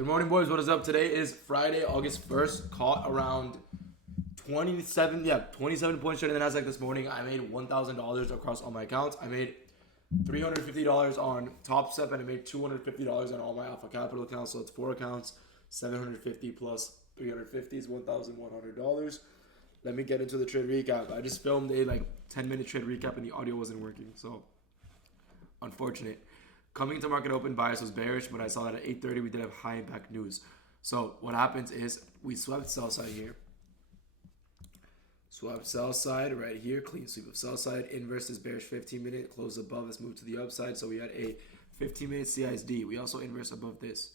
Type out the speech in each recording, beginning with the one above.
Good morning, boys. What is up? Today is Friday, August 1st. Caught around 27 points trading the Nasdaq this morning. I made $1,000 across all my accounts. I made $350 on Top Step, and I made $250 on all my Alpha Capital accounts. So it's 4 accounts, 750 plus 350 is $1,100. Let me get into the trade recap. I just filmed a 10-minute trade recap and the audio wasn't working, so unfortunate. Coming to market open, bias was bearish, but I saw that at 8:30 we did have high impact news. So what happens is we swept sell side here. Swept sell side right here, clean sweep of sell side. Inverse is bearish 15 minute, close above, let's move to the upside. So we had a 15-minute CISD. We also inverse above this.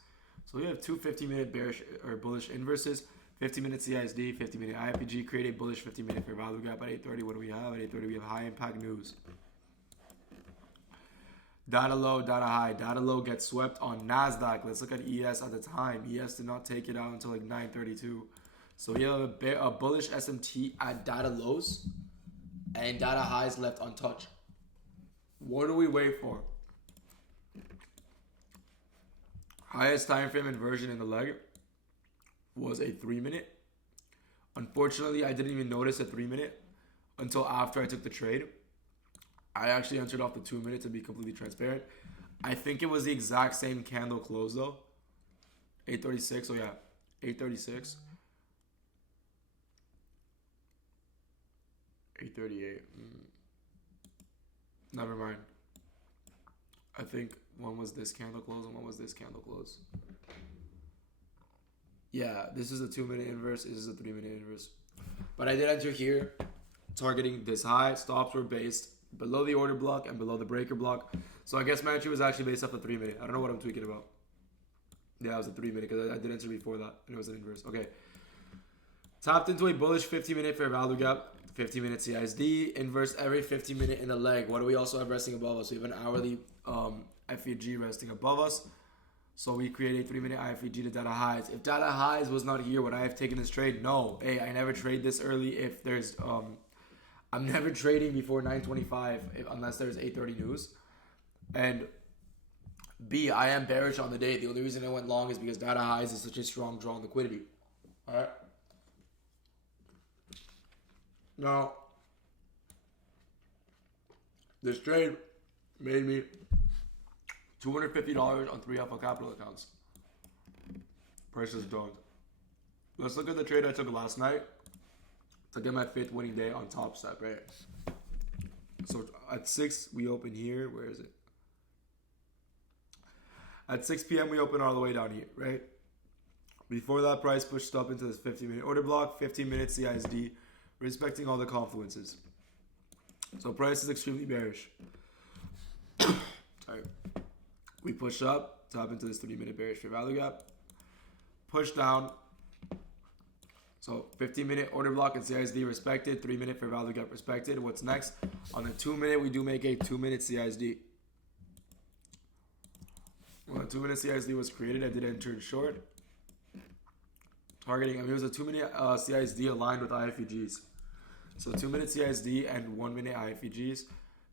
So we have two 15-minute bearish or bullish inverses. 15-minute CISD, 15-minute IFPG, create a bullish 15-minute fair value gap at 8:30. What do we have? At 8:30 we have high impact news. Data low, data high. Data low gets swept on Nasdaq. Let's look at ES at the time. ES did not take it out until 9:32. So we have a bullish SMT at data lows and data highs left untouched. What do we wait for? Highest time frame inversion in the leg was a 3-minute. Unfortunately, I didn't even notice a 3-minute until after I took the trade. I actually entered off the 2-minute to be completely transparent. I think it was the exact same candle close though. 8:36. Oh yeah, 8:36. 8:38. Never mind. I think one was this candle close and one was this candle close. Yeah, this is a 2-minute inverse. This is a 3-minute inverse. But I did enter here, targeting this high. Stops were based below the order block and below the breaker block. So I guess my entry was actually based off the 3-minute. I don't know what I'm tweaking about. Yeah, it was a 3-minute because I did enter before that and it was an inverse. Okay. Tapped into a bullish 15-minute fair value gap. 15-minute CISD. Inverse every 15-minute in the leg. What do we also have resting above us? We have an hourly FEG resting above us. So we create a 3-minute IFEG to data highs. If data highs was not here, would I have taken this trade? No. A, I never trade this early if there's... I'm never trading before 9:25 unless there's 8:30 news. And B, I am bearish on the day. The only reason I went long is because data highs is such a strong draw on liquidity. All right. Now, this trade made me $250 on 3 Alpha Capital accounts. Price is done. Let's look at the trade I took last night to get my 5th winning day on Top Step, right? So at 6, we open here. Where is it? At 6 p.m., we open all the way down here, right? Before that, price pushed up into this 15-minute order block, 15-minute CISD, respecting all the confluences. So price is extremely bearish. Sorry. We push up, tap into this 3-minute bearish fair value gap, push down. So 15-minute order block and CISD respected, 3-minute fair value gap respected. What's next? On the 2-minute, we do make a 2-minute CISD. When a 2-minute CISD was created, I did enter in short. Targeting, it was a 2-minute CISD aligned with IFEGs. So 2-minute CISD and 1-minute IFEGs.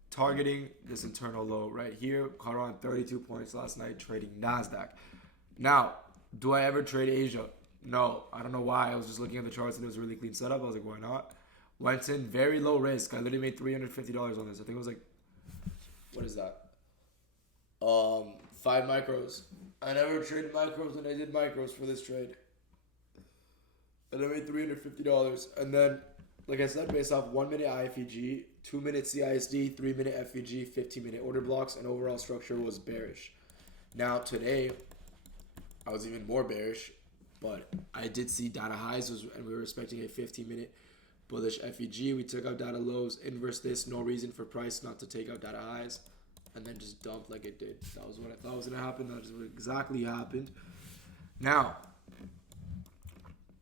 Targeting this internal low right here. Caught around 32 points last night trading Nasdaq. Now, do I ever trade Asia? No, I don't know why. I was just looking at the charts and it was a really clean setup. I was like, why not? Went in very low risk. I literally made $350 on this. I think it was what is that? 5 micros. I never traded micros and I did micros for this trade. And I made $350. And then, like I said, based off 1-minute IFEG, 2-minute CISD, 3-minute FEG, 15-minute order blocks, and overall structure was bearish. Now today, I was even more bearish. But I did see data highs, and we were expecting a 15-minute bullish FEG. We took out data lows, inverse this, no reason for price not to take out data highs, and then just dump like it did. That was what I thought was going to happen. That is what exactly happened. Now,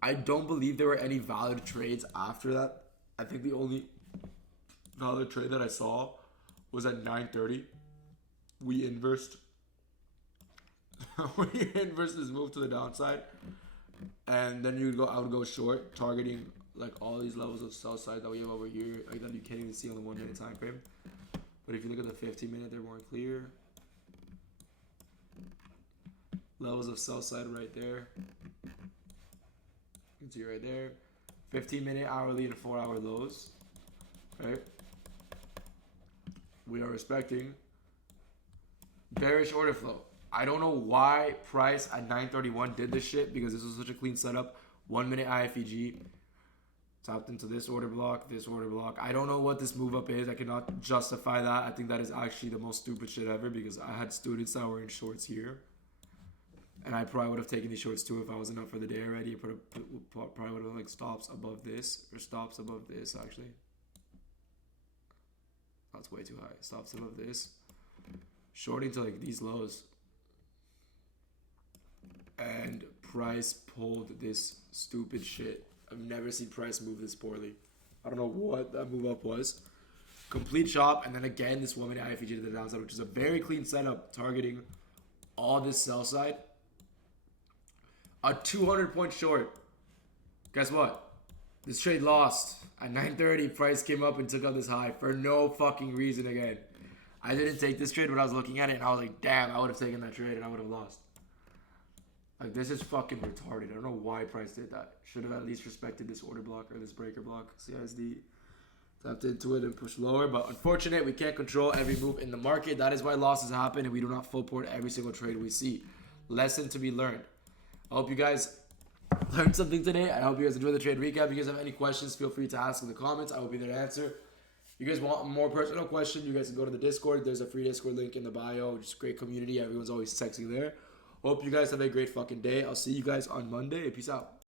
I don't believe there were any valid trades after that. I think the only valid trade that I saw was at 9:30. We inversed. We inversed this move to the downside. And then I would go short, targeting all these levels of sell side that we have over here, that you can't even see on the 1-minute time frame. But if you look at the 15-minute, they're more clear. Levels of sell side right there. You can see right there. 15-minute hourly and 4-hour lows. Right? We are respecting bearish order flow. I don't know why price at 931 did this shit, because this was such a clean setup. 1 minute IFEG. Tapped into this order block, this order block. I don't know what this move up is. I cannot justify that. I think that is actually the most stupid shit ever, because I had students that were in shorts here. And I probably would have taken these shorts too if I wasn't up for the day already. Probably would have like stops above this, or stops above this actually. That's way too high. Stops above this. Shorting to like these lows. And price pulled this stupid shit. I've never seen price move this poorly. I don't know what that move up was. Complete chop, and then again this 1 minute IFEG to the downside, which is a very clean setup targeting all this sell side. A 200-point short. Guess what? This trade lost. At 9:30, price came up and took out this high for no fucking reason again. I didn't take this trade when I was looking at it, and I was like, damn, I would have taken that trade and I would have lost. Like, this is fucking retarded. I don't know why price did that. Should have at least respected this order block or this breaker block. CSD tapped into it and pushed lower. But unfortunate, we can't control every move in the market. That is why losses happen, and we do not full port every single trade we see. Lesson to be learned. I hope you guys learned something today. I hope you guys enjoyed the trade recap. If you guys have any questions, feel free to ask in the comments. I will be there to answer. If you guys want a more personal question, you guys can go to the Discord. There's a free Discord link in the bio. Just great community. Everyone's always texting there. Hope you guys have a great fucking day. I'll see you guys on Monday. Peace out.